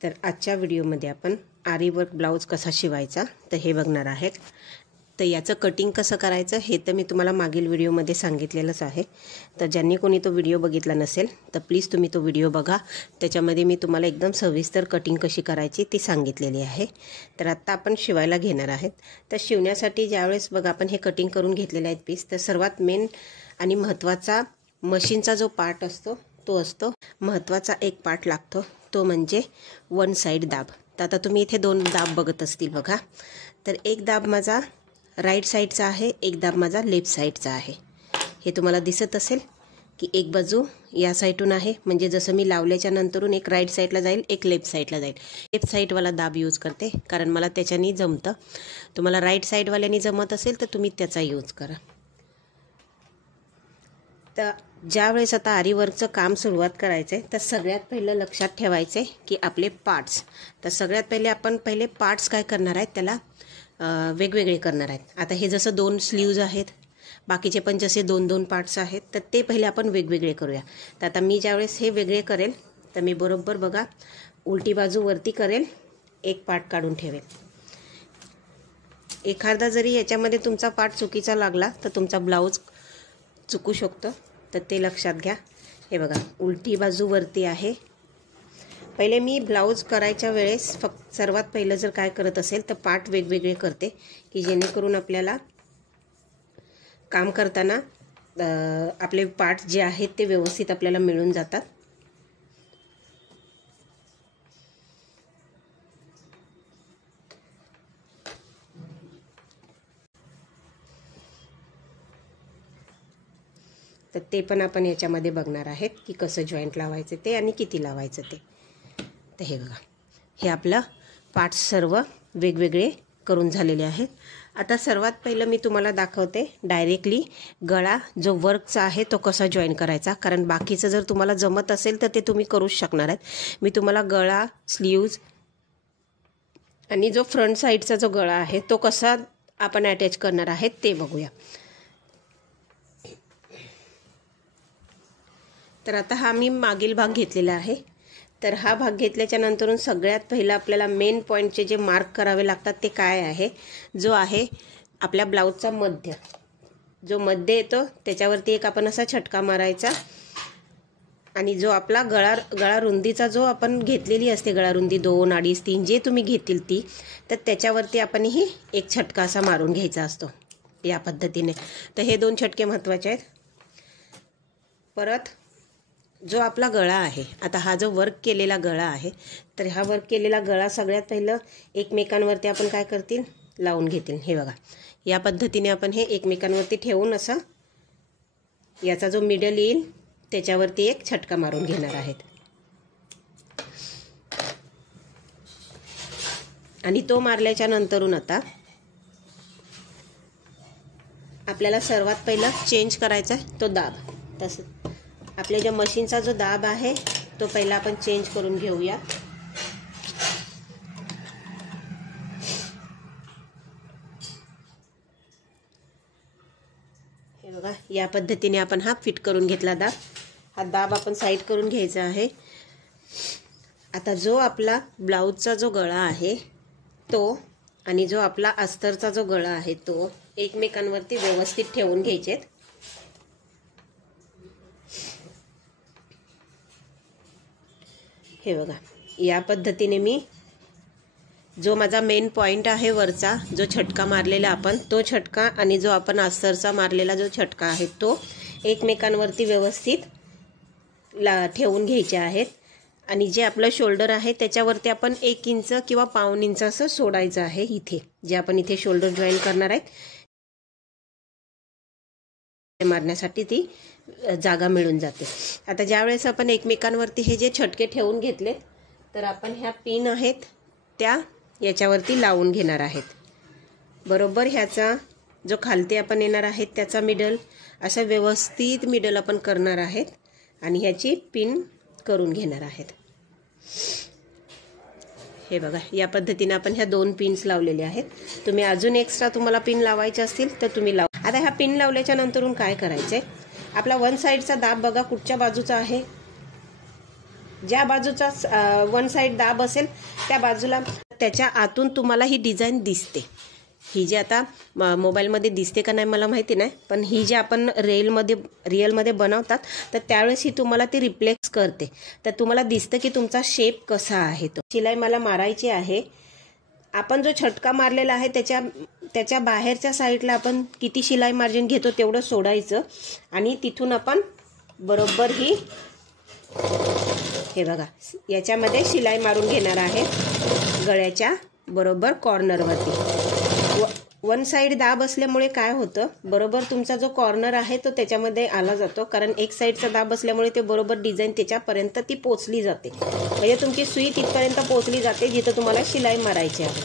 तर आजच्या व्हिडिओमध्ये आपण आरी वर्क ब्लाउज कसा शिवायचा तर हे बघणार आहेत। तर याचं कटिंग कसं करायचं हे तर मी तुम्हाला मागील व्हिडिओमध्ये सांगितलेलंच आहे। तर ज्यांनी कोणी तो व्हिडिओ बघितला नसेल तर प्लीज तुम्ही तो व्हिडिओ बघा, त्याच्यामध्ये मी तुम्हाला एकदम सविस्तर कटिंग कशी करायची ती सांगितलेली आहे। तर आता आपण शिवायला घेणार आहेत। तर शिवण्यासाठी ज्यावेळेस बघा आपण हे कटिंग करून घेतलेले आहेत पीस, तर सर्वात मेन आणि महत्त्वाचा मशीनचा जो पार्ट असतो तो असतो महत्त्वाचा एक पार्ट लागतो, तो म्हणजे वन साइड दाब। तर आता तुम्ही इथे दोन दाब बघत असतील बघा। तर एक दाब माझा राईट साईडचा आहे, एक दाब माझा लेफ्ट साईडचा आहे। हे तुम्हाला दिसत असेल की एक बाजू या साईडून आहे, म्हणजे जसं मी लावल्याच्या नंतरून एक राईट साईडला जाईल, एक लेफ्ट साईडला जाईल। लेफ्ट साईडवाला दाब यूज करते कारण मला त्याच्यानी जमतं। तुम्हाला राईट साईडवाल्यानी जमत असेल तर तुम्ही त्याचा यूज करा। तर ज्यावेळेस आता आरी वर्कचं काम सुरुवात करायचं आहे तर सगळ्यात पहिलं लक्षात ठेवायचं आहे की आपले पार्ट्स। तर सगळ्यात पहिले आपण पार्ट्स काय करणार आहेत, त्याला वेगवेगळे करणार आहेत। आता हे जसं दोन स्लीव्ज आहेत, बाकीचे पण जसे दोन दोन पार्ट्स आहेत, तर ते पहिले आपण वेगवेगळे करूया। तर आता मी ज्यावेळेस हे वेगळे करेल तर मी बरोबर बघा उलटी बाजू वरती करेल, एक पार्ट काढून ठेवेल। एखादा जरी याच्यामध्ये तुमचा पार्ट चुकीचा लागला तर तुमचा ब्लाऊज चुकू शकतो, तर ते लक्षात घ्या। हे बघा उलटी बाजू वरती आहे। पहिले मी ब्लाऊज करायच्या वेळेस सर्वात पहिलं जर काय करत असेल तर पार्ट वेगवेगळे करते की जेणेकरून आपल्याला काम करताना आपले पार्ट जे आहेत ते व्यवस्थित आपल्याला मिळून जातात। तर ते पण आपण याच्यामध्ये बघणार आहेत की कसं जॉईंट लावायचं ते आणि किती लावायचं ते। तर हे बघा हे आपलं पार्ट्स सर्व वेगवेगळे करून झालेले आहेत। आता सर्वात पहिलं मी तुम्हाला दाखवते डायरेक्टली गळा जो वर्कचा आहे तो कसा जॉईन करायचा, कारण बाकीचं जर तुम्हाला जमत असेल तर ते तुम्ही करूच शकणार आहेत। मी तुम्हाला गळा, स्लीव्ज आणि जो फ्रंट साईडचा जो गळा आहे तो कसा आपण अटॅच करणार आहेत ते बघूया। तर आता हा मी मागील भाग घेतलेला आहे। तर हा भाग घेतल्याच्या नंतरून सगळ्यात पहिला आपल्याला मेन पॉईंटचे जे मार्क करावे लागतात ते काय आहे, जो आहे आपल्या ब्लाऊजचा मध्य, जो मध्य येतो त्याच्यावरती एक आपण असा छटका मारायचा आणि जो आपला गळा रुंदीचा जो आपण घेतलेली असते, गळा रुंदी 2, 2.5, 3 जे तुम्ही घेतील ती, तर त्याच्यावरती आपण ही एक छटका असा मारून घ्यायचा असतो या पद्धतीने। तर हे दोन छटके महत्त्वाचे आहेत। परत जो आपला गळा आहे, आता हा जो वर्क केलेला गळा आहे, तर हा वर्क केलेला गळा सगळ्यात पहिलं एकमेकांवरती आपण काय करतील लावून घेतील। हे बघा या पद्धतीने आपण हे एकमेकांवरती ठेवून असं याचा जो मिडल येईल त्याच्यावरती एक छटका मारून घेणार आहेत आणि तो मारल्याच्या नंतरून आता आपल्याला सर्वात पहिला चेंज करायचा आहे तो दाब। तसं आपल्या ज्या मशीनचा जो दाब आहे तो पहिला आपण चेंज करून घेऊया। हे बघा या पद्धतीने आपण हा फिट करून घेतला दाब। हा दाब आपण साईड करून घ्यायचा आहे। आता जो आपला ब्लाऊजचा जो गळा आहे तो आणि जो आपला अस्तरचा जो गळा आहे तो एकमेकांवरती व्यवस्थित ठेवून घ्यायचे। हे बघा या पद्धतीने मी जो माझा मेन पॉइंट आहे वरचा जो छटका मारलेला आपण, तो छटका आणि जो आपण अस्तरचा मारलेला जो छटका आहे तो एकमेकांवरती व्यवस्थित ठेवून घ्यायचे आहेत। आणि जे आपलं शोल्डर आहे त्याच्यावरती आपण 1 इंच किंवा पाऊण इंच असं सोडायचं आहे। इथे जे आपण इथे शोल्डर जॉईन करणार आहेत मारण्यासाठी ती जागा मिळून जाते। आता ज्यावेळेस आपण एकमेकांवरती हे जे छटके ठेवून घेतले तर आपण ह्या पिन आहेत त्या याच्यावरती लावून घेणार आहेत। बरोबर ह्याचा जो खालती आपण येणार आहेत त्याचा मिडल असं व्यवस्थित मिडल आपण करणार आहेत आणि ह्याची पिन करून घेणार आहेत। हे बघा या पद्धतीने आपण ह्या 2 पिन्स लावलेल्या आहेत। तुम्ही अजून एक्स्ट्रा तुम्हाला पिन लावायचे असतील तर तुम्ही लावा। आता ह्या पिन लावल्याच्या नंतरून काय करायचंय, आपला वन साइडचा दाब बघा कुठच्या बाजूचा आहे, ज्या बाजूचा वन साईड दाब असेल त्या बाजूला त्याच्या आतून तुम्हाला ही डिझाईन दिसते. ही जी आता मोबाईलमध्ये दिसते का नाही मला माहिती नाही, पण ही जी आपण रिअलमध्ये बनवतात तर त्यावेळेस ही तुम्हाला ती रिफ्लेक्ट करते. तर तुम्हाला दिसतं की तुमचा शेप कसा आहे. तो शिलाई मला मारायची आहे. आपण जो छटका मारलेला आहे त्याच्या बाहेरच्या साईडला आपण किती शिलाई मार्जिन घेतो तेवढं सोडायचं आणि तिथून आपण बरोबर हे बघा याच्यामध्ये शिलाई मारून घेणार आहे गळ्याच्या बरोबर कॉर्नरवरती. वन साईड दाब असल्यामुळे काय होतं, बरोबर तुमचा जो कॉर्नर आहे तो त्याच्यामध्ये आला जातो, कारण एक साईडचा दाब असल्यामुळे ते बरोबर डिझाईन त्याच्यापर्यंत ती पोचली जाते. म्हणजे तुमची सुई तिथपर्यंत पोचली जाते जिथं तुम्हाला शिलाई मारायची आहे.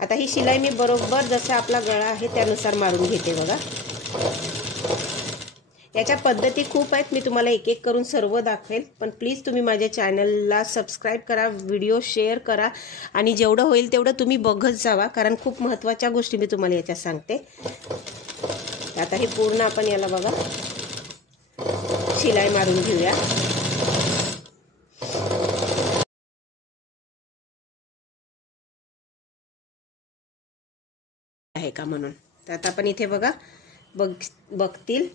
आता ही शिलाई मी बरोबर जसा आपला गळा आहे त्यानुसार मारून घेते बघा. याच्या पद्धती खूप आहेत, मी तुम्हाला एक एक करून सर्व दाखवेल. पण प्लीज तुम्ही माझ्या चॅनलला सबस्क्राईब करा, व्हिडिओ शेअर करा आणि जेवढं होईल तेवढं तुम्ही बघत जावा, कारण खूप महत्त्वाच्या गोष्टी मी तुम्हाला याच्यात सांगते. आता हे पूर्ण आपण याला बघा शिलाई मारून घेऊया. आहे का म्हणून. तर आता आपण इथे बघा बघतील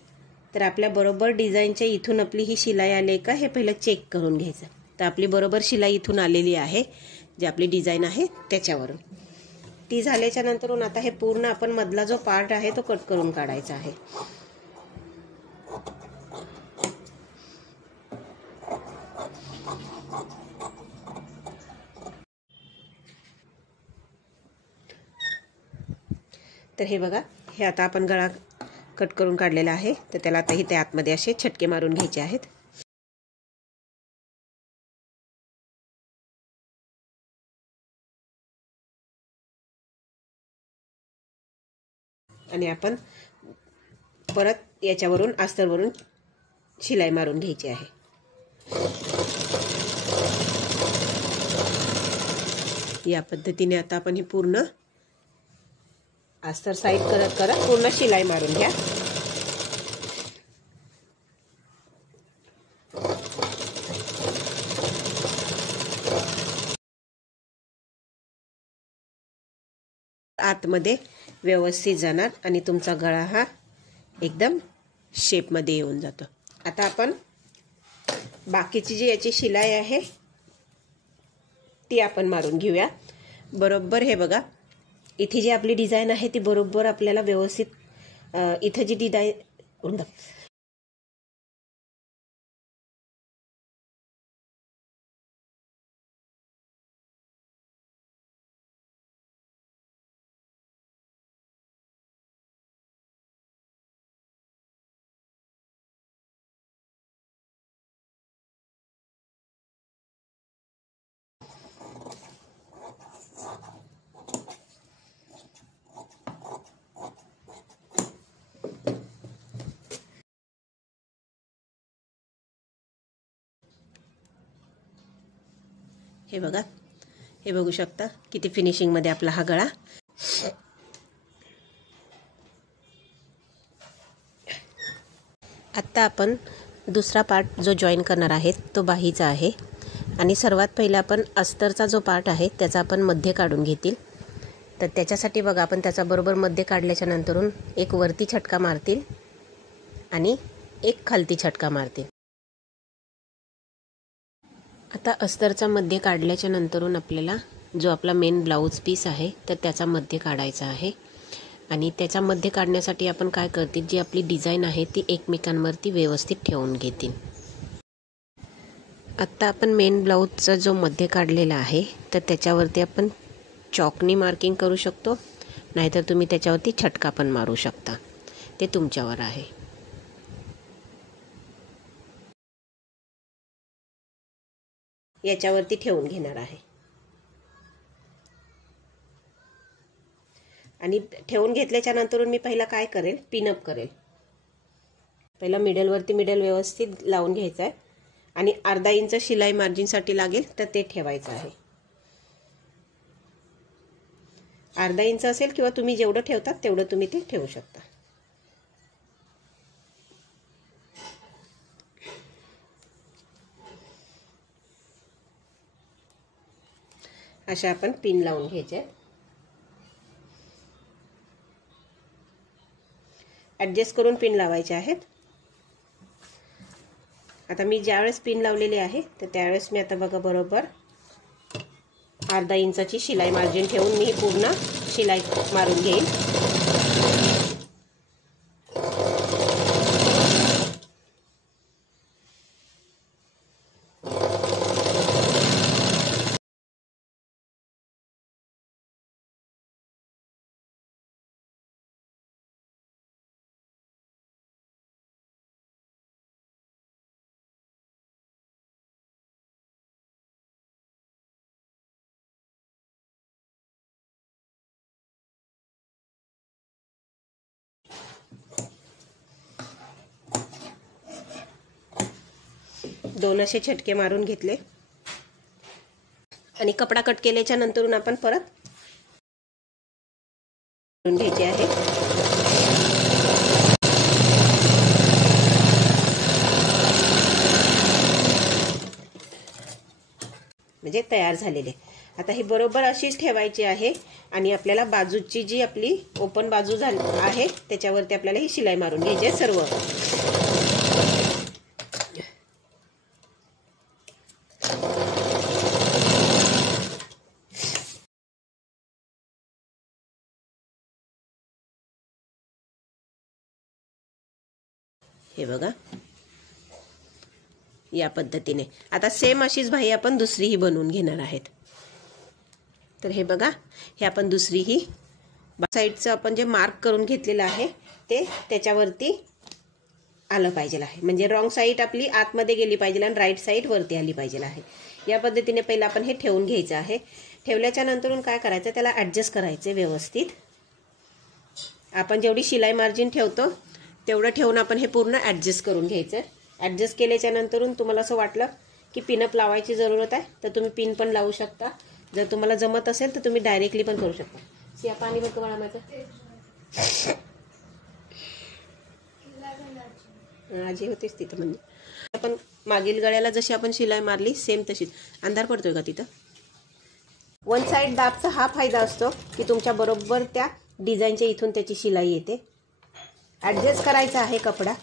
तर आपल्या बरोबर डिझाईनच्या इथून आपली ही शिलाई आली का हे पहिलं चेक करून घ्यायचं. तर आपली बरोबर शिलाई इथून आलेली आहे, जी आपली डिझाईन आहे त्याच्यावरून. ती झाल्याच्या नंतरून आता हे पूर्ण आपण मधला जो पार्ट आहे तो कट करून काढायचा आहे. तर हे बघा, हे आता आपण गळा कट करून काढलेला आहे. तर त्याला आता त्या आतमध्ये असे छटके मारून घ्यायचे आहेत. आणि आपण परत याच्यावरून अस्तरवरून शिलाई मारून घ्यायची आहे. या पद्धतीने आता आपण ही पूर्ण अस्तर साईड करत करत पूर्ण शिलाई मारून घ्या. आतमध्ये व्यवस्थित जाणार आणि तुमचा गळा हा एकदम शेपमध्ये येऊन जातो. आता आपण बाकीची जी याची शिलाई आहे ती आपण मारून घेऊया. बरोबर हे बघा, इथे जी आपली डिझाईन आहे ती बरोबर आपल्याला व्यवस्थित इथं जी डिझाईन हे बघा, हे बघू शकता किती फिनिशिंगमध्ये आपला हा गळा. आत्ता आपण दुसरा पार्ट जो जॉईन करणार आहे तो बाहीचा आहे. आणि सर्वात पहिला आपण अस्तरचा जो पार्ट आहे त्याचा आपण मध्य काढून घेतील. तर त्याच्यासाठी बघा, आपण त्याचा बरोबर मध्य काढल्याच्या नंतरून एक वरती छटका मारतील आणि एक खालती छटका मारतील. आता अस्तरचा मध्य काढल्याच्या नंतरून आपल्याला जो आपला मेन ब्लाऊज पीस आहे तर त्याचा मध्य काढायचा आहे. आणि त्याचा मध्य काढण्यासाठी आपण काय करतील, जी आपली डिझाईन आहे ती एकमेकांवरती व्यवस्थित ठेवून घेतील. आत्ता आपण मेन ब्लाऊजचा जो मध्य काढलेला आहे तर त्याच्यावरती आपण चॉकनी मार्किंग करू शकतो, नाहीतर तुम्ही त्याच्यावरती छटका पण मारू शकता, ते तुमच्यावर आहे. याच्यावरती ठेवून घेणार आहे आणि ठेवून घेतल्याच्या नंतर मी पहिला काय करेल, पिनअप करेल. पहिला मिडल व्यवस्थित लावून घ्यायचं आहे आणि अर्धा इंच शिलाई मार्जिनसाठी लागेल तर ते ठेवायचं आहे. अर्धा इंच असेल किंवा तुम्ही जेवढं ठेवतात तेवढं तुम्ही ते ठेवू शकता. अशा आपण पिन लावून घ्यायचे आहेत. ॲडजस्ट करून पिन लावायचे आहेत. आता मी ज्यावेळेस पिन लावलेली आहे तर त्यावेळेस मी आता बघा बरोबर अर्धा इंचाची शिलाई मार्जिन ठेवून मी पूर्ण शिलाई मारून घेईन. दोन असे छटके मारून घेतले आणि कपडा कट केल्याच्या नंतरून आपण परत करून घ्यायचे आहे. म्हणजे तयार झालेले. आता ही बरोबर अशीच ठेवायची आहे आणि आपल्याला बाजूची जी आपली ओपन बाजू झाली आहे त्याच्यावरती आपल्याला ही शिलाई मारून घ्यायची आहे सर्व. हे बघा या पद्धतीने. आता सेम अशीच बाही आपण दुसरीही बनवून घेणार आहेत. तर हे बघा हे आपण दुसरीही साईडचं आपण जे मार्क करून घेतलेलं आहे ते त्याच्यावरती आलं पाहिजे आहे. म्हणजे रॉंग साईड आपली आतमध्ये गेली पाहिजे आणि राईट साईड वरती आली पाहिजे आहे. या पद्धतीने पहिला आपण हे ठेवून घ्यायचं आहे. ठेवल्याच्या नंतरून काय करायचं त्याला ॲडजस्ट करायचे व्यवस्थित. आपण जेवढी शिलाई मार्जिन ठेवतो तेवढं ठेवून आपण हे पूर्ण ॲडजस्ट करून घ्यायचं. ॲडजस्ट केल्याच्या नंतरून तुम्हाला असं वाटलं की पिनअप लावायची जरूरत आहे तर तुम्ही पिन पण लावू शकता. जर तुम्हाला जमत असेल तर तुम्ही डायरेक्टली पण करू शकता. सिया पाणी बघ बाळामाचं आजी होतीच तिथं. म्हणजे आपण मागील गळ्याला जशी आपण शिलाई मारली सेम तशीच. अंधार पडतोय का तिथं? वन साईड दाबचा हा फायदा असतो की तुमच्या बरोबर त्या डिझाईनच्या इथून त्याची शिलाई येते. ॲडजस्ट करायचा आहे कपडा.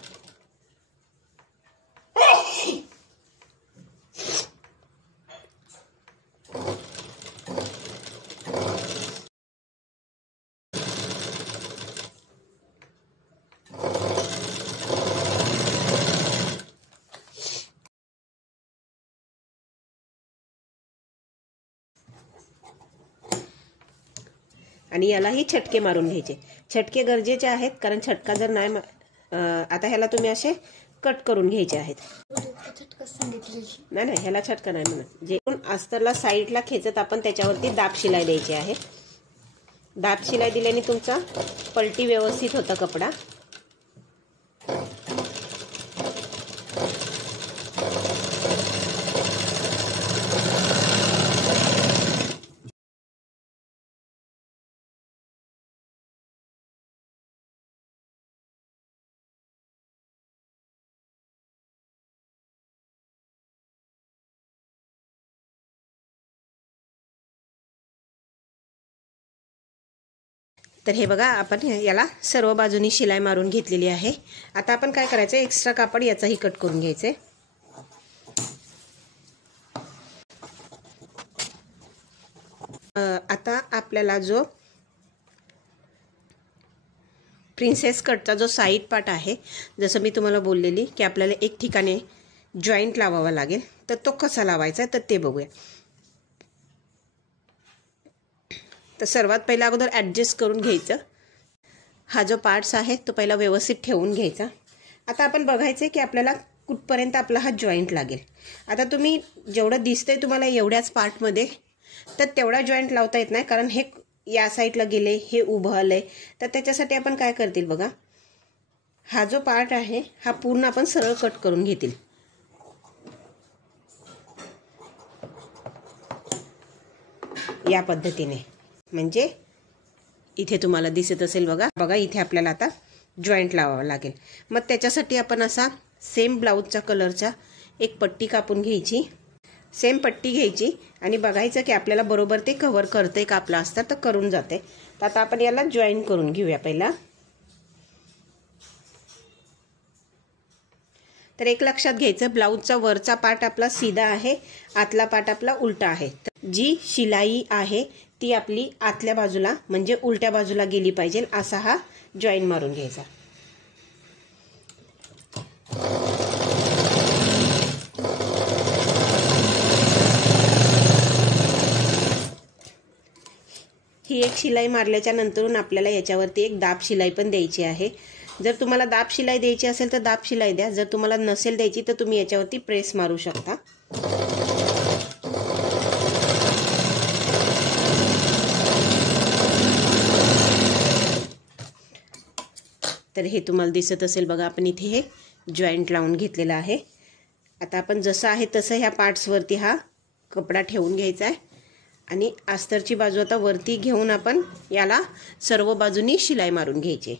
आणि यालाही छटके मारून घ्यायचे. छटके गरजेचे आहेत कारण छटका जर नाही आता ह्याला तुम्ही असे कट करून घ्यायचे आहेत. नाही ह्याला छटका नाही म्हणत. जे अस्तरला साईडला खेचत आपण त्याच्यावरती दाब शिलाई द्यायची आहे. दाब शिलाई दिल्याने तुमचा पलटी व्यवस्थित होता कपडा. तर हे बघा आपण याला सर्व बाजूनी शिलाई मारून घेतलेली आहे. आता आपण काय करायचं एक्स्ट्रा कापड याचाही कट करून घ्यायचे. आता आपल्याला जो प्रिन्सेस कटचा जो साईड पार्ट आहे जसं मी तुम्हाला बोललेली की आपल्याला एक ठिकाणी जॉईंट लावावा लागेल तर तो कसा लावायचा तर ते बघूया. तर सर्वात पहिला अगोदर ॲडजस्ट करून घ्यायचं. हा जो पार्ट्स आहे तो पहिला व्यवस्थित ठेवून घ्यायचा. आता आपण बघायचं की आपल्याला कुठपर्यंत आपला हा जॉईंट लागेल. आता तुम्ही जेवढं दिसतंय तुम्हाला एवढ्याच पार्टमध्ये तर तेवढा जॉईंट लावता येत नाही कारण हे या साईडला गेले हे उभं आलंय. तर त्याच्यासाठी आपण काय करतील बघा हा जो पार्ट आहे हा पूर्ण आपण सरळ कट करून घेतील. या पद्धतीने म्हणजे इथे तुम्हाला दिसत असेल बघा इथे आपल्याला आता जॉईंट लावावा लागेल. मग त्याच्यासाठी आपण असा सेम ब्लाऊजच्या कलरचा एक पट्टी कापून घ्यायची सेम पट्टी घ्यायची आणि बघायचं की आपल्याला बरोबर ते कव्हर करते का आपलं अस्तर, तर करून जाते. तर आता आपण याला जॉईन करून घेऊया पहिला. तर एक लक्षात घ्यायचं, ब्लाऊजचा वरचा पार्ट आपला सीधा आहे, आतला पार्ट आपला उलटा आहे. जी शिलाई आहे ती आपली आतल्या बाजूला म्हणजे उलट्या बाजूला गेली पाहिजे, असा हा जॉईन मारून घ्यायचा. ही एक शिलाई मारल्याच्या नंतरून आपल्याला याच्यावरती एक दाब शिलाई पण द्यायची आहे. जर तुम्हाला दाब शिलाई द्यायची असेल तर दाब शिलाई द्या, जर तुम्हाला नसेल द्यायची तर तुम्ही याच्यावरती प्रेस मारू शकता. तर हे तुम्हाला दिसत असेल बघा, आपण इथे हे जॉईंट लावून घेतलेलं आहे. आता आपण जसं आहे तसं ह्या पार्ट्सवरती हा कपडा ठेवून घ्यायचा आहे आणि अस्तरची बाजू आता वरती घेऊन आपण याला सर्व बाजूनी शिलाई मारून घ्यायची.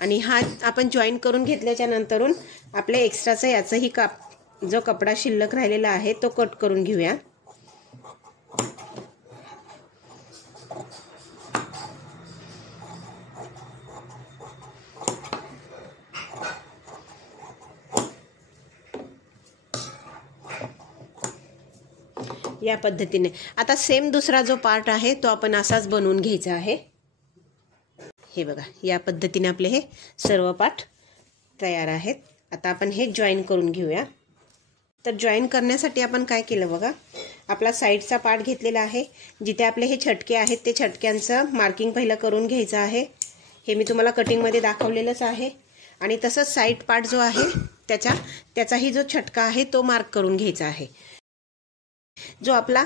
आणि हा आपण जॉईन करून घेतल्याच्या नंतरून आपल्या एक्स्ट्राचा याचाही जो कपडा शिल्लक राहिलेला आहे तो कट करून घेऊया. या पद्धतीने आता सेम दुसरा जो पार्ट आहे तो आपण असाच बनवून घ्यायचा आहे. हे बघा, या पद्धतीने आपले हे सर्व पार्ट तयार आहेत. आता आपण हे जॉईन करून घेऊया. तर जॉईन करण्यासाठी आपण काय केलं बघा, आपला साईडचा पार्ट घेतलेला आहे, जिथे आपले हे छटके आहेत ते छटक्यांचं मार्किंग पहिलं करून घ्यायचं आहे. हे मी तुम्हाला कटिंगमध्ये दाखवलेलंच आहे. आणि तसंच साईड पार्ट जो आहे त्याचाही जो छटका आहे तो मार्क करून घ्यायचा आहे. जो आपला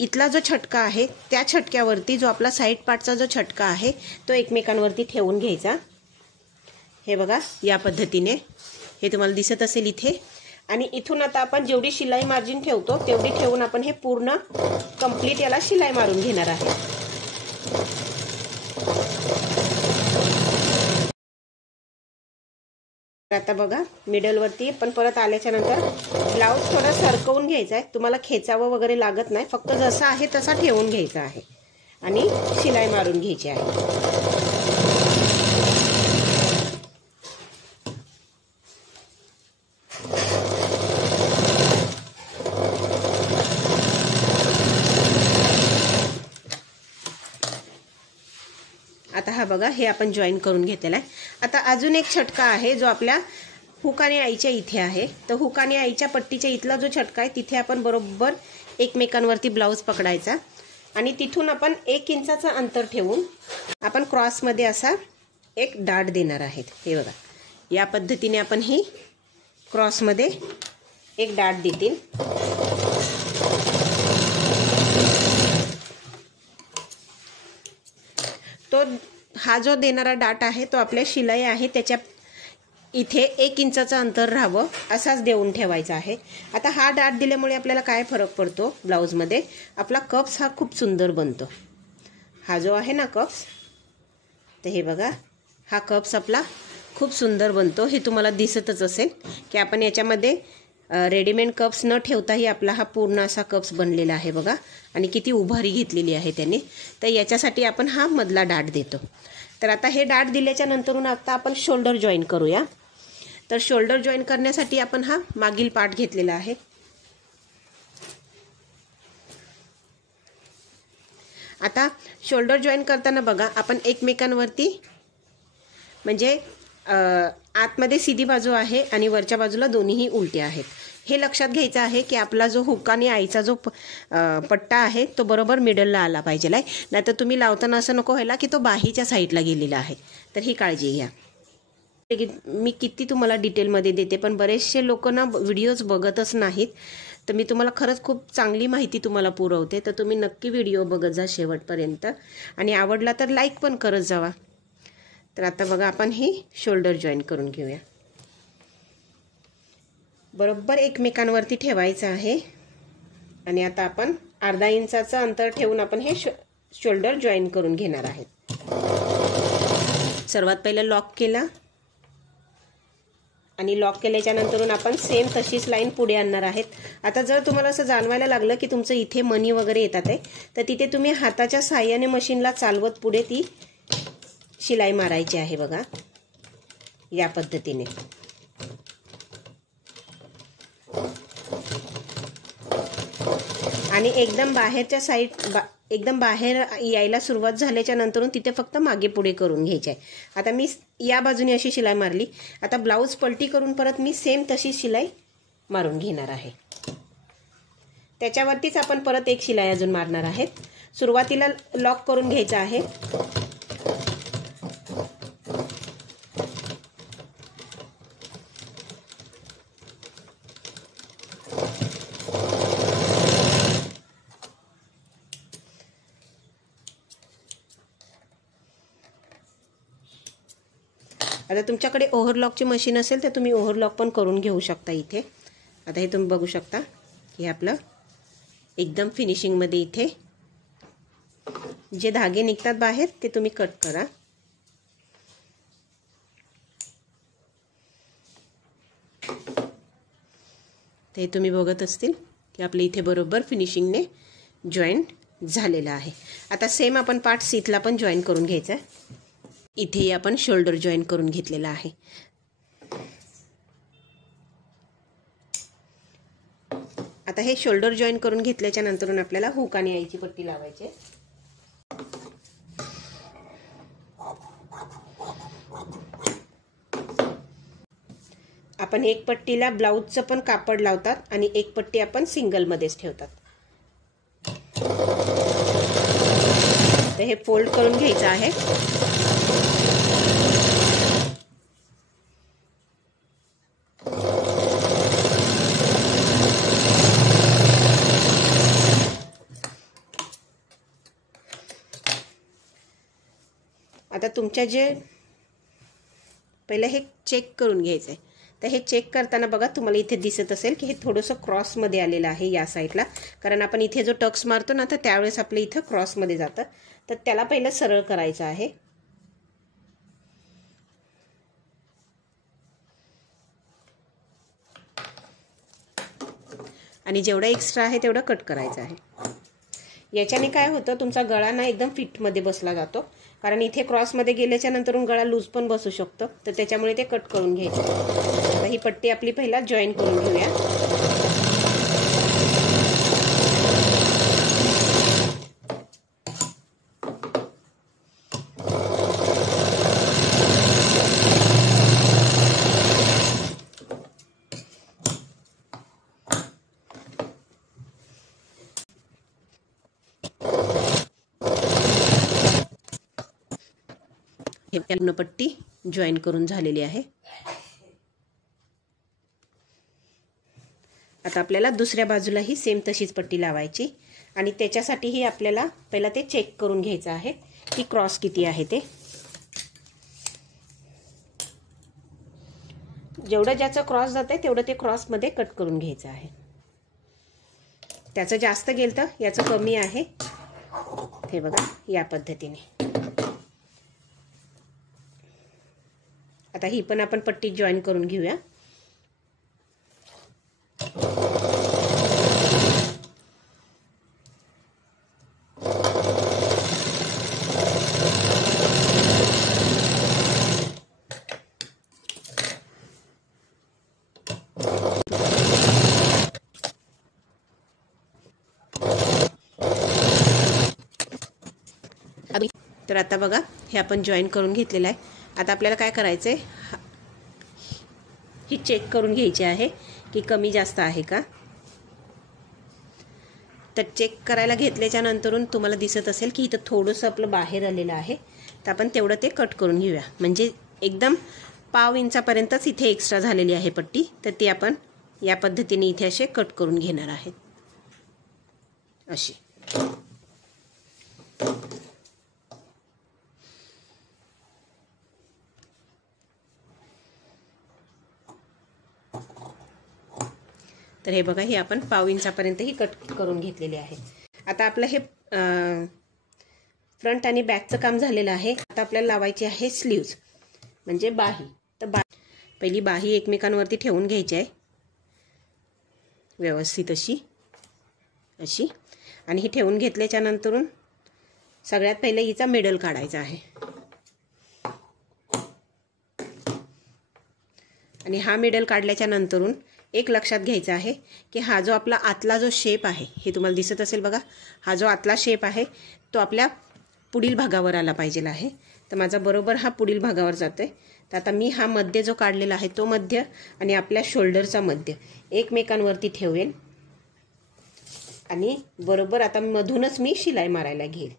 इथला जो छटका आहे त्या छटक्यावरती जो आपला साईड पार्टचा जो छटका आहे तो एकमेकांवरती ठेवून घ्यायचा. हे बघा, या पद्धतीने हे तुम्हाला दिसत असेल इथे. आणि इथून आता आपण जेवढी शिलाई मार्जिन ठेवतो तेवढी ठेवून आपण हे पूर्ण कंप्लीट याला शिलाई मारून घेणार आहे. आता बघा, मिडलवरती पण परत आल्याच्या नंतर ब्लाऊज थोडं सरकवून घ्यायचा आहे. तुम्हाला खेचावं वगैरे लागत नाही, फक्त जसा आहे तसा ठेवून घ्यायचा आहे आणि शिलाई मारून घ्यायची आहे. आता हा बघा, हे आपण जॉईन करून घेतलेला आहे. आता अजून एक छटका आहे जो आपल्या हुक आणि आईच्या इथे आहे. तर हुक आणि आईच्या पट्टीच्या इथला जो छटका आहे तिथे आपण बरोबर एकमेकांवरती ब्लाऊज पकडायचा आणि तिथून आपण 1 इंचाचं अंतर ठेवून आपण क्रॉसमध्ये असा एक डाट देणार आहेत. हे बघा, या पद्धतीने आपण ही क्रॉसमध्ये एक डाट देतील. तो हा जो देणारा डाट आहे तो आपल्या शिलाई आहे त्याच्या इथे 1 इंचाचं अंतर राहावं असाच देऊन ठेवायचा आहे. आता हा डाट दिल्यामुळे आपल्याला काय फरक पडतो ब्लाऊजमध्ये, आपला कप्स हा खूप सुंदर बनतो. हा जो आहे ना कप्स, तर हे बघा, हा कप्स आपला खूप सुंदर बनतो. हे तुम्हाला दिसतच असेल की आपण याच्यामध्ये रेडीमेड कप्स न ठेवताही आपला हा पूर्ण असा कप्स बनलेला आहे बघा. आणि किती उभारी घेतलेली आहे त्याने. तर याच्यासाठी आपण हा मधला डाट देतो. तर आता हे डाट दिल्याच्या नंतरून आता आपण शोल्डर जॉईन करूया. तर शोल्डर जॉईन करण्यासाठी आपण हा मागील पार्ट घेतलेला आहे. आता शोल्डर जॉईन करताना बघा, आपण एकमेकांवरती म्हणजे आतमध्ये सीधी बाजू आहे आणि वरच्या बाजूला दोन्हीही उलटे आहेत. हे लक्षात घ्यायचं आहे की आपला जो हुक आणि आईचा जो पट्टा आहे तो बरोबर मिडलला आला पाहिजे आहे. नाहीतर तुम्ही लावताना असं नको व्हायला की तो बाहीच्या साईडला गेलेला आहे. तर ही काळजी घ्या. मी किती तुम्हाला डिटेलमध्ये देते, पण बरेचसे लोक ना व्हिडिओज बघतच नाहीत. तर मी तुम्हाला खरंच खूप चांगली माहिती तुम्हाला पुरवते. तर तुम्ही नक्की व्हिडिओ बघत जा शेवटपर्यंत आणि आवडला तर लाईक पण करत जावा. तर आता बघा, आपण ही शोल्डर जॉईन करून घेऊया. बरोबर एकमेकांवरती ठेवायचं आहे आणि आता आपण अर्धा इंचाचं अंतर ठेवून आपण हे शोल्डर जॉईन करून घेणार आहेत. सर्वात पहिलं लॉक केला आणि लॉक केल्याच्या नंतरून आपण सेम तशीच लाईन पुढे आणणार आहेत. आता जर तुम्हाला असं जाणवायला लागलं की तुमचं इथे मणी वगैरे येतात आहे, तर तिथे तुम्ही हाताच्या साहाय्याने मशीनला चालवत पुढे ती शिलाई मारायची आहे बघा, या पद्धतीने. आणि एकदम बाहेरच्या एकदम बाहेर यायला सुरुवात झाल्याच्या नंतरून तिथे फक्त मागे पुढे करून घ्यायचे आहे. आता मी या बाजूने अशी शिलाई मारली. आता ब्लाऊज पलटी करून परत मी सेम तशी शिलाई मारून घेणार आहे. त्याच्यावरतीच आपण परत एक शिलाई अजून मारणार आहेत. सुरुवातीला लॉक करून घ्यायचं आहे. आता तुमच्याकडे ओव्हरलॉकची मशीन असेल तर तुम्ही ओव्हरलॉक पण करून घेऊ शकता इथे. आता हे तुम्ही बघू शकता की आपलं एकदम फिनिशिंगमध्ये इथे जे धागे निघतात बाहेर ते तुम्ही कट करा. ते तुम्ही बघत असतील की आपल्या इथे बरोबर फिनिशिंगने जॉईंट झालेला आहे. आता सेम आपण पार्ट सीथला पण जॉईन करून घ्यायचा आहे. इथे आपण शोल्डर जॉईन करून घेतलेला आहे. आता हे शोल्डर जॉईन करून घेतल्याच्या नंतर आपल्याला हुक आणि आईची पट्टी लावायची आहे. आपण एक पट्टीला ब्लाऊजचं पण कापड लावतात आणि एक पट्टी आपण सिंगल मध्येच ठेवतात. तर हे फोल्ड करून घ्यायचं आहे. आता तुमच्या जे पहिलं हे चेक करून घ्यायचं आहे. तर हे चेक करताना बघा तुम्हाला इथे दिसत असेल की हे थोडंसं क्रॉसमध्ये आलेलं आहे या साईडला, कारण आपण इथे जो टक्स मारतो ना तर त्यावेळेस आपलं इथं क्रॉसमध्ये जातं. तर त्याला पहिलं सरळ करायचं आहे. आणि जेवढा एक्स्ट्रा आहे तेवढं कट करायचं आहे. याच्याने काय होतं, तुमचा गळा ना एकदम फिटमध्ये बसला जातो, कारण इथे क्रॉसमध्ये गेल्याच्या नंतरून गळा लूज पण बसू शकतो. तर त्याच्यामुळे ते कट करून घ्यायचं. आता ही पट्टी आपली पहिला जॉईन करून घेऊया. हे पूर्ण पट्टी जॉईन करून झालेली आहे. आता आपल्याला दुसऱ्या बाजूलाही सेम तशीच पट्टी लावायची आणि त्याच्यासाठीही आपल्याला पहिला ते चेक करून घ्यायचं आहे की क्रॉस किती आहे ते. जेवढं ज्याचं क्रॉस जात आहे तेवढं ते क्रॉसमध्ये कट करून घ्यायचं आहे. त्याचं जास्त गेलं तर याचं कमी आहे. हे बघा या पद्धतीने. आता ही पण आपण पट्टी जॉईन करून घेऊया. तर आता बघा हे आपण जॉईन करून घेतलेलं आहे. आता आपल्याला काय करायचं आहे, ही चेक करून घ्यायची आहे की कमी जास्त आहे का. तर चेक करायला घेतल्याच्या नंतरून तुम्हाला दिसत असेल की इथं थोडंसं आपलं बाहेर आलेलं आहे. तर आपण तेवढं ते कट करून घेऊया. म्हणजे एकदम पाव इंचापर्यंतच इथे एक्स्ट्रा झालेली आहे पट्टी. तर ती आपण या पद्धतीने इथे असे कट करून घेणार आहेत अशी. तर हे बघा, हे आपण पाव इंचापर्यंतही कट करून घेतलेले आहे. आता आपलं हे फ्रंट आणि बॅकचं काम झालेलं आहे. आता आपल्याला लावायची आहे स्लीव्ज म्हणजे बाही. तर पहिली बाही एकमेकांवरती ठेवून घ्यायची आहे व्यवस्थित अशी आणि ही ठेवून घेतल्याच्या नंतरून सगळ्यात पहिले हिचा मिडल काढायचा आहे आणि हा मिडल काढल्याच्या नंतरून एक लक्षात घ्यायचं आहे की हा जो आपला आतला जो शेप आहे हे तुम्हाला दिसत असेल बघा. हा जो आतला शेप आहे तो आपल्या पुढील भागावर आला पाहिजे आहे. तर माझा बरोबर हा पुढील भागावर जातोय. तर आता मी हा मध्य जो काढलेला आहे तो मध्य आणि आपल्या शोल्डरचा मध्य एकमेकांवरती ठेवेल आणि बरोबर आता मधूनच मी शिलाई मारायला घेईल.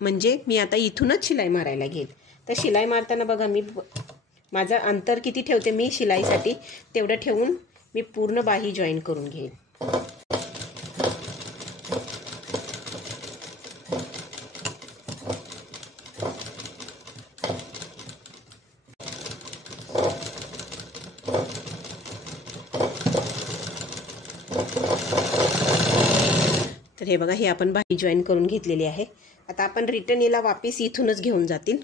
म्हणजे मी आता इथूनच शिलाई मारायला घेईल. तर शिलाई मारताना बघा मी माझं अंतर किती ठेवते मी शिलाईसाठी तेवढं ठेवून मी पूर्ण बाही जॉईन करून घेईल. तर हे बघा हे आपण बाही जॉईन करून घेतलेली आहे. आता आपण रिटर्न याला वापस इथूनच घेऊन जातील.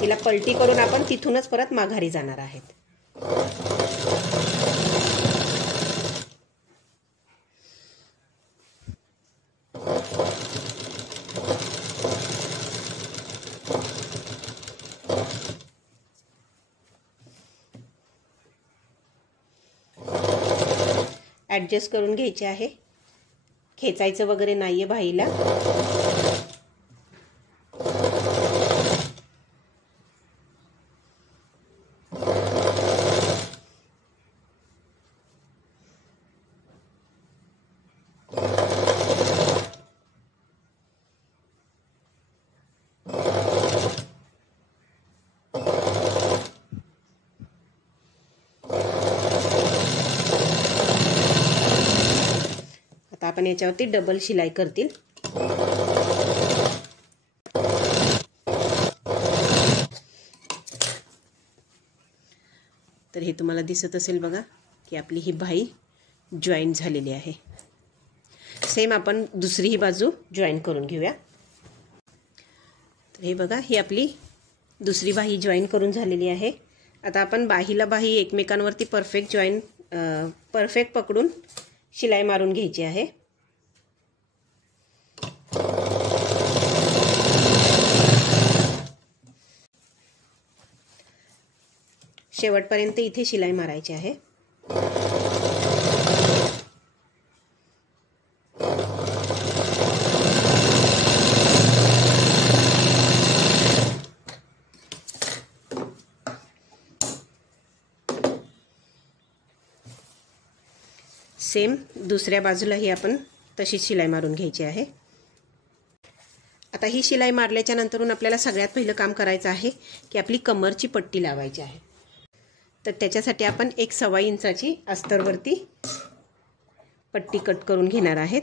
तिला पलटी करून आपण तिथूनच परत माघारी जाणार आहेत. ॲडजस्ट करून घ्यायचे आहे. खेचायचं वगैरे नाहीये बाहीला. आता आपण याच्यावरती डबल शिलाई करतील. तर हे तुम्हाला दिसत असेल बघा की आपली ही बाही जॉईन झालेली आहे. सेम आपण दुसरी ही बाजू जॉईन करून घेऊया. तर हे बघा ही आपली दुसरी बाही जॉईन करून झालेली आहे. आता आपण बाहीला बाही एकमेकांवरती परफेक्ट पकडून शिलाई मारून घ्यायची आहे. शेवटपर्यंत इथे शिलाई मारायची आहे. सेम दुसऱ्या बाजूलाही आपण तशीच शिलाई मारून घ्यायची आहे. आता ही शिलाई मारल्याच्या नंतरून आपल्याला सगळ्यात पहिलं काम करायचं आहे की आपली कमरची पट्टी लावायची आहे. तर त्याच्यासाठी आपण 1.25 इंचाची अस्तरवरती पट्टी कट करून घेणार आहेत.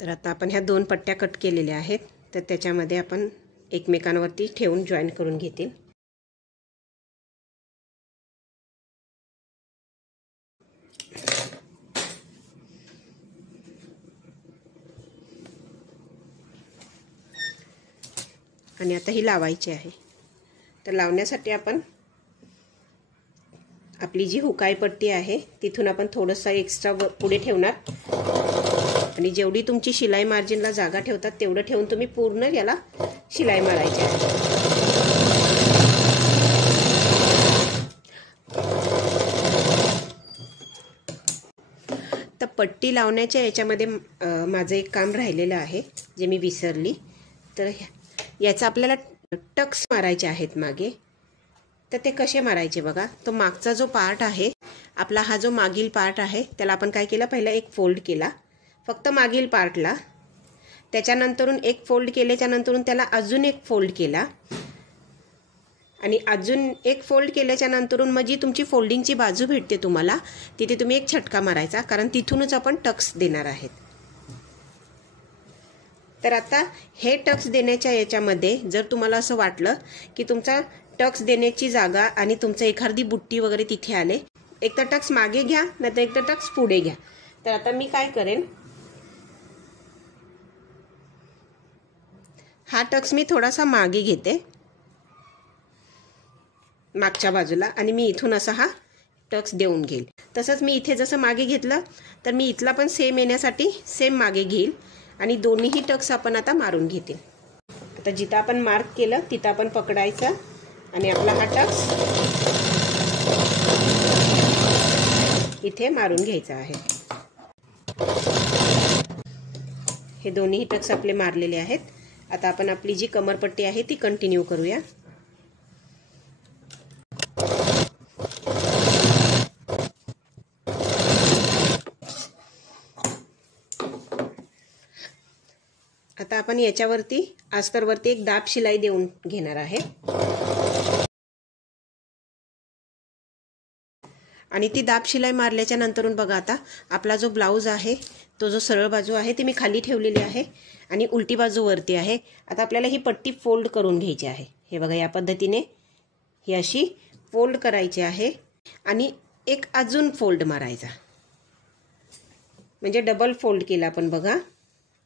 तर आता आपण ह्या 2 पट्ट्या कट केलेल्या आहेत. तर त्याच्यामध्ये आपण एकमेकांवरती ठेवून जॉईन करून घेतील. आणि आता ही लावायची आहे. तर लावण्यासाठी आपण आपली जी हुकाई पट्टी आहे तिथून आपण थोडंसं एक्स्ट्रा पुढे ठेवणार आणि जेवढी तुमची शिलाई मार्जिनला जागा ठेवतात तेवढं ठेवून तुम्ही पूर्ण याला शिलाई मारायची आहे. तर पट्टी लावण्याच्या याच्यामध्ये माझं एक काम राहिलेलं आहे जे मी विसरली. तर याचा आपल्याला टक्स मारायचे आहेत मागे. तर ते कसे मारायचे बघा. तो मागचा जो पार्ट आहे आपला हा जो मागील पार्ट आहे त्याला आपण काय केलं पहिला एक फोल्ड केला फक्त मागील पार्टला. त्याच्यानंतरून एक फोल्ड केल्याच्या नंतरून त्याला अजून एक फोल्ड केला आणि अजून एक फोल्ड केल्याच्या नंतरून मग जी तुमची फोल्डिंगची बाजू भेटते तुम्हाला तिथे तुम्ही एक छटका मारायचा कारण तिथूनच आपण टक्स देणार आहेत. तर आता हे टक्स देण्याच्या याच्यामध्ये जर तुम्हाला असं वाटलं की तुमचा टक्स देण्याची जागा आणि तुमचं एखादी बुट्टी वगैरे तिथे आले, एक तर टक्स मागे घ्या नाहीतर एक तर टक्स पुढे घ्या. तर आता मी काय करेन, हा टक्स मी थोडासा मागे घेते मागच्या बाजूला आणि मी इथून असा हा टक्स देऊन घेईल. तसंच मी इथे जसं मागे घेतलं तर मी इथला पण सेम येण्यासाठी सेम मागे घेईल आणि दोन्हीही टक्स आपण आता मारून घेतील. आता जिथं आपण मार्क केलं तिथं आपण पकडायचं आणि आपला हा टक्स इथे मारून घ्यायचा आहे. हे दोन्ही टक्स आपले मारलेले आहेत. आता आपण आपली जी कमरपट्टी आहे ती कंटिन्यू करूया. आता आपण याच्यावरती अस्तरवरती एक दाब शिलाई देऊन घेणार आहे आणि ती दाब शिलाई मारल्याच्या नंतरून बघा आता आपला जो ब्लाऊज आहे तो जो सरळ बाजू आहे ती मी खाली ठेवलेली आहे आणि उलटी बाजू वरती आहे. आता आपल्याला ही पट्टी फोल्ड करून घ्यायची आहे. हे बघा या पद्धतीने ही अशी फोल्ड करायची आहे आणि एक अजून फोल्ड मारायचा, म्हणजे डबल फोल्ड केला आपण बघा.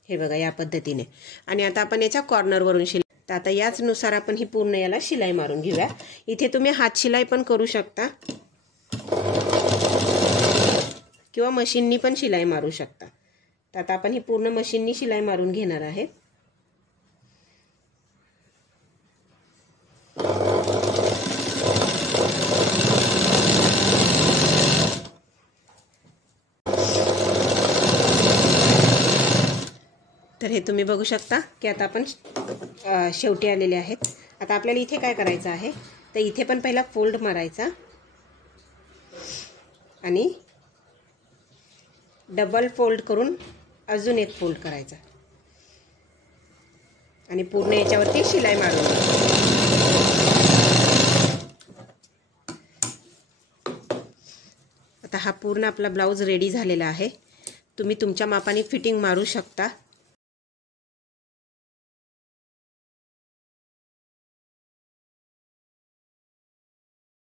हे बघा या पद्धतीने. आणि आता आपण याच्या कॉर्नरवरून शिलाई, तर आता याचनुसार आपण ही पूर्ण याला शिलाई मारून घेऊया. इथे तुम्ही हात शिलाई पण करू शकता किंवा मशीननी पण शिलाई मारू शकता. तर आता आपण ही पूर्ण मशीननी शिलाई मारून घेणार आहे. तर हे तुम्ही बघू शकता की आता आपण शेवटी आलेले आहेत. आता आपल्याला इथे काय करायचं आहे, तर इथे पण पहिला फोल्ड मारायचा आणि डबल फोल्ड करून अजून एक फोल्ड करायचा आणि पूर्ण याच्यावरती शिलाई मारून आता हा पूर्ण आपला ब्लाऊज रेडी झालेला आहे. तुम्ही तुमच्या मापाने फिटिंग मारू शकता.